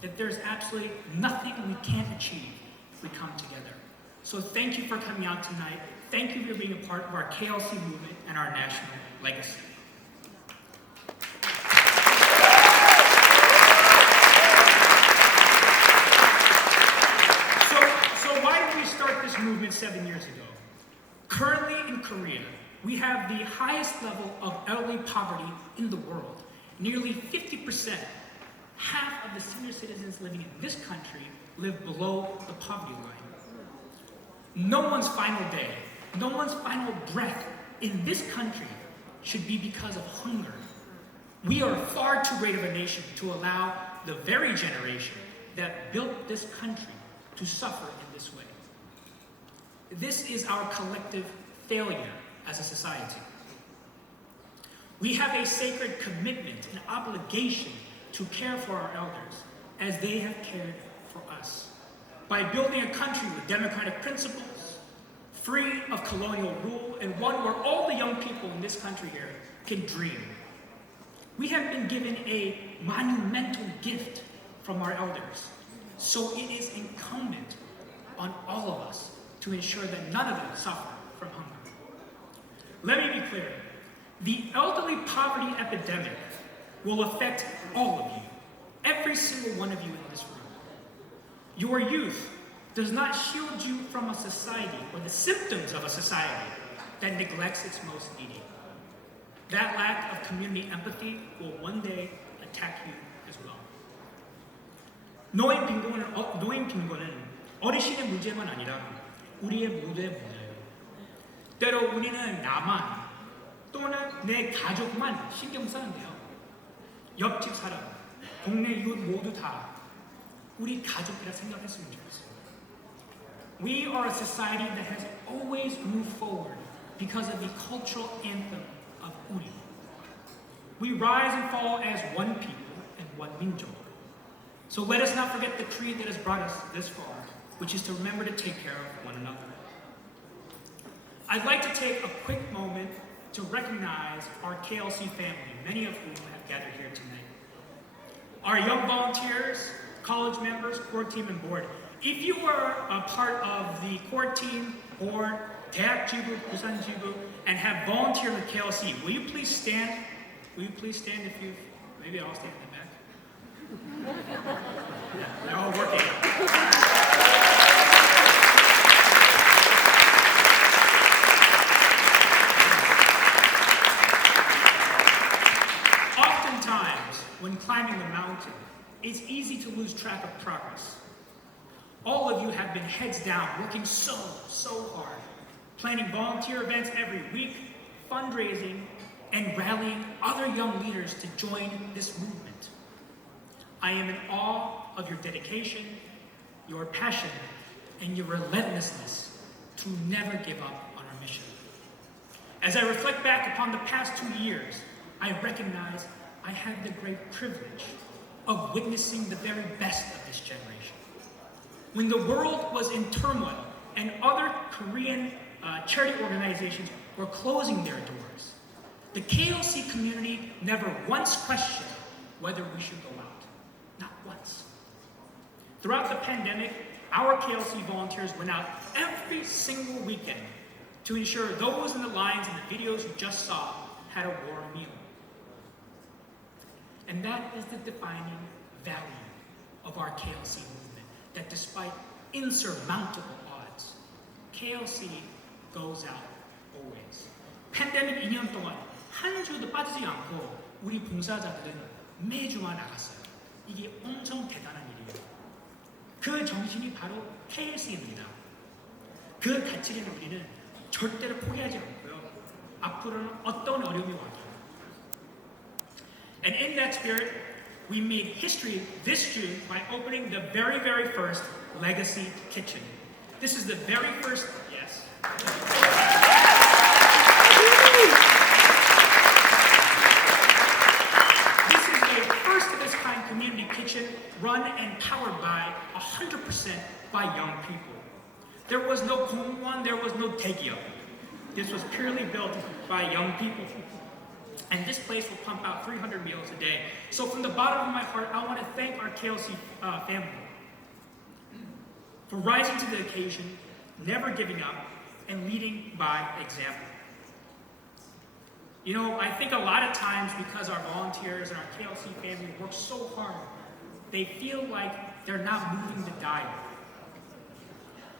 that there's absolutely nothing we can't achieve if we come together. So thank you for coming out tonight. Thank you for being a part of our KLC movement and our national legacy. So why did we start this movement 7 years ago? Currently in Korea, we have the highest level of elderly poverty in the world. Nearly 50%, half of the senior citizens living in this country live below the poverty line. No one's final day, no one's final breath in this country should be because of hunger. We are far too great of a nation to allow the very generation that built this country to suffer in this way. This is our collective failure as a society. We have a sacred commitment and obligation to care for our elders as they have cared for us. By building a country with democratic principles, free of colonial rule, and one where all the young people in this country here can dream. We have been given a monumental gift from our elders, so it is incumbent on all of us to ensure that none of them suffer from hunger. Let me be clear. The elderly poverty epidemic will affect all of you, every single one of you in this room. Your youth does not shield you from a society or the symptoms of a society that neglects its most needy. That lack of community empathy will one day attack you as well. 노인빈곤은 어르신의 문제만 아니라 우리의 모두의 문제예요. 때로 우리는 나만 또는 내 가족만 신경 쓰는데요. 옆집 사람, 동네 이웃 모두 다 우리 가족이라 생각했으면 좋겠어요. We are a society that has always moved forward because of the cultural anthem of 우리. We rise and fall as one people and one 민족. So let us not forget the creed that has brought us this far, which is to remember to take care of one another. I'd like to take a quick moment to recognize our KLC family, many of whom have gathered here tonight. Our young volunteers, college members, core team, and board. If you were a part of the core team, board, 대학 지부, 부산 지부, and have volunteered with KLC, will you please stand? Will you please stand if you've, maybe I'll stand in the back. Yeah, they're all working. When climbing the mountain, it's easy to lose track of progress. All of you have been heads down, working so hard, planning volunteer events every week, fundraising, and rallying other young leaders to join this movement. I am in awe of your dedication, your passion, and your relentlessness to never give up on our mission. As I reflect back upon the past 2 years, I recognize I had the great privilege of witnessing the very best of this generation. When the world was in turmoil and other Korean charity organizations were closing their doors, the KLC community never once questioned whether we should go out. Not once. Throughout the pandemic, our KLC volunteers went out every single weekend to ensure those in the lines in the videos you just saw had a warm meal. And that is the defining value of our KLC movement, that despite insurmountable odds, KLC goes out always. 팬데믹 2년 동안 한 주도 빠지지 않고 우리 봉사자들은 매주만 나갔어요. 이게 엄청 대단한 일이에요. 그 정신이 바로 KLC입니다. 그 가치를 우리는 절대로 포기하지 않고요. 앞으로는 어떤 어려움이 와도 And in that spirit, we made history this June by opening the very first Legacy Kitchen. This is the very first, yes. This is a first of its kind community kitchen run and powered by 100% by young people. There was no 공무원, there was no 대기업. This was purely built by young people. And this place will pump out 300 meals a day. So from the bottom of my heart, I want to thank our KLC family for rising to the occasion, never giving up, and leading by example. You know, I think a lot of times because our volunteers and our KLC family work so hard, they feel like they're not moving the dial.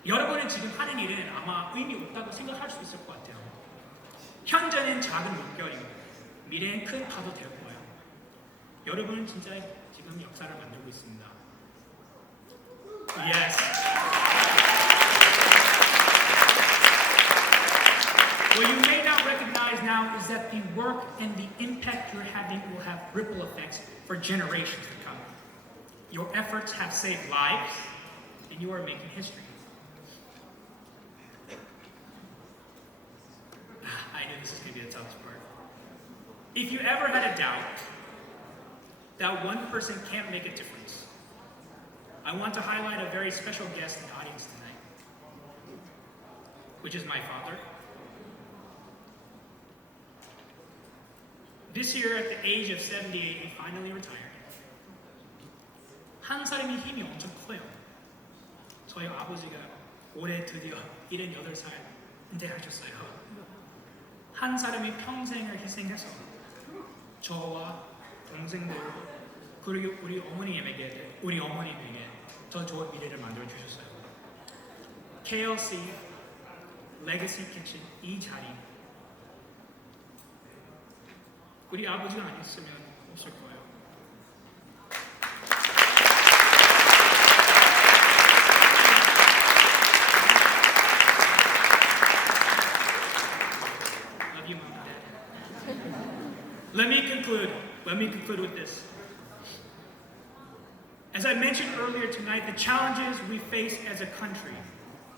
여러분은 지금 하는 일은 아마 의미 없다고 생각할 수 있을 것 같아요. 현재는 작은 물결이고 미래엔 큰 파도 될 거예요. 여러분은 진짜 지금 역사를 만들고 있습니다. Yes. What you may not recognize now is that the work and the impact you're having will have ripple effects for generations to come. Your efforts have saved lives, and you are making history. I knew this is going to be the toughest part. If you ever had a doubt that one person can't make a difference, I want to highlight a very special guest in the audience tonight, which is my father. This year, at the age of 78, he finally retired. 한 사람이 힘이 엄청 커요. 저희 아버지가 올해 드디어 78살 은퇴하셨어요. 한 사람이 평생을 희생해서 저와 동생들 그리고 우리 어머님에게 더 좋은 미래를 만들어 주셨어요. KLC 레거시 키친 이 자리 우리 아버지가 아니었으면 없을 거예요. Love you, Mom and Dad. Let me conclude with this. As I mentioned earlier tonight, the challenges we face as a country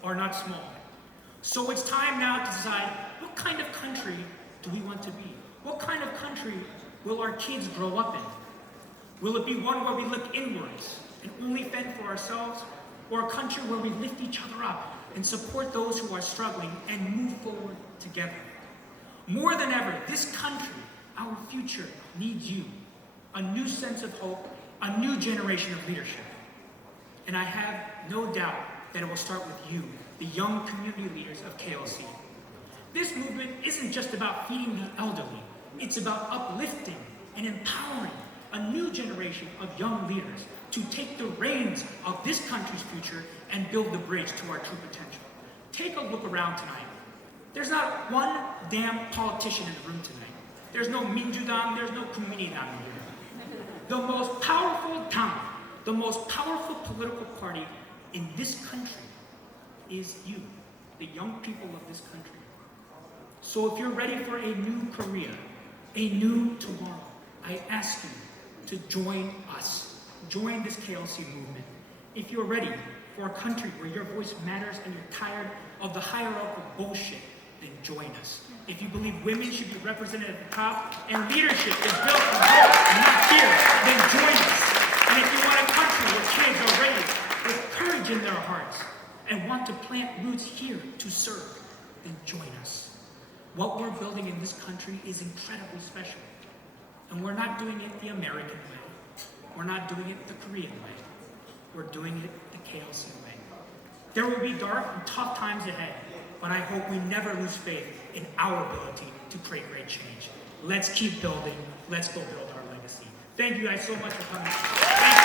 are not small. So it's time now to decide what kind of country do we want to be? What kind of country will our kids grow up in? Will it be one where we look inwards and only fend for ourselves, or a country where we lift each other up and support those who are struggling and move forward together? More than ever, this country, our future, needs you. A new sense of hope, a new generation of leadership. And I have no doubt that it will start with you, the young community leaders of KLC. This movement isn't just about feeding the elderly. It's about uplifting and empowering a new generation of young leaders to take the reins of this country's future and build the bridge to our true potential. Take a look around tonight. There's not one damn politician in the room tonight. There's no 민주당, there's no 국민의당 here. The most powerful town, the most powerful political party in this country is you, the young people of this country. So if you're ready for a new Korea, a new tomorrow, I ask you to join us. Join this KLC movement. If you're ready for a country where your voice matters and you're tired of the hierarchical bullshit, then join us. If you believe women should be represented at the top and leadership is built from hope and not fear, then join us. And if you want a country where kids are raised with courage in their hearts and want to plant roots here to serve, then join us. What we're building in this country is incredibly special. And we're not doing it the American way. We're not doing it the Korean way. We're doing it the KLC way. There will be dark and tough times ahead, but I hope we never lose faith in our ability to create great change. Let's keep building. Let's go build our legacy. Thank you guys so much for coming. Thank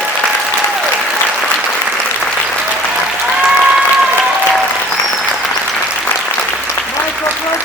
you.